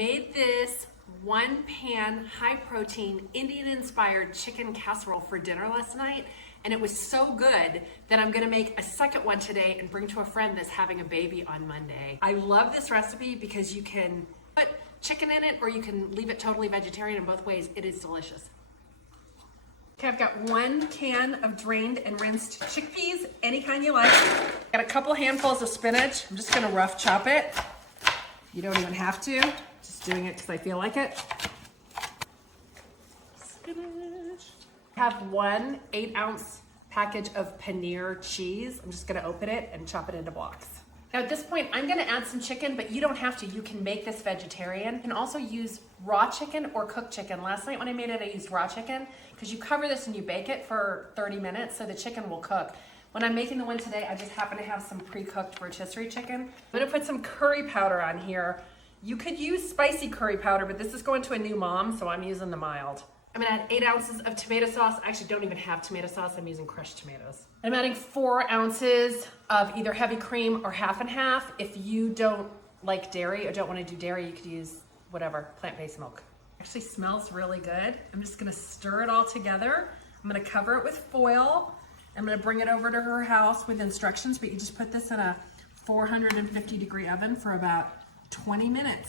made this 1-pan, high-protein, Indian-inspired chicken casserole for dinner last night, and it was so good that I'm gonna make a second one today and bring to a friend that's having a baby on Monday. I love this recipe because you can put chicken in it or you can leave it totally vegetarian. In both ways, it is delicious. Okay, I've got 1 can of drained and rinsed chickpeas, any kind you like. Got a couple handfuls of spinach. I'm just gonna rough chop it. You don't even have to, just doing it because I feel like it. Spinach. I have 1 8-ounce package of paneer cheese. I'm just gonna open it and chop it into blocks. Now at this point, I'm gonna add some chicken, but you don't have to. You can make this vegetarian. You can also use raw chicken or cooked chicken. Last night when I made it, I used raw chicken because you cover this and you bake it for 30 minutes so the chicken will cook. When I'm making the one today, I just happen to have some pre-cooked rotisserie chicken. I'm gonna put some curry powder on here. You could use spicy curry powder, but this is going to a new mom, so I'm using the mild. I'm gonna add 8 ounces of tomato sauce. I actually don't even have tomato sauce. I'm using crushed tomatoes. I'm adding 4 ounces of either heavy cream or half and half. If you don't like dairy or don't wanna do dairy, you could use whatever, plant-based milk. Actually smells really good. I'm just gonna stir it all together. I'm gonna cover it with foil. I'm gonna bring it over to her house with instructions, but you just put this in a 450-degree oven for about 20 minutes.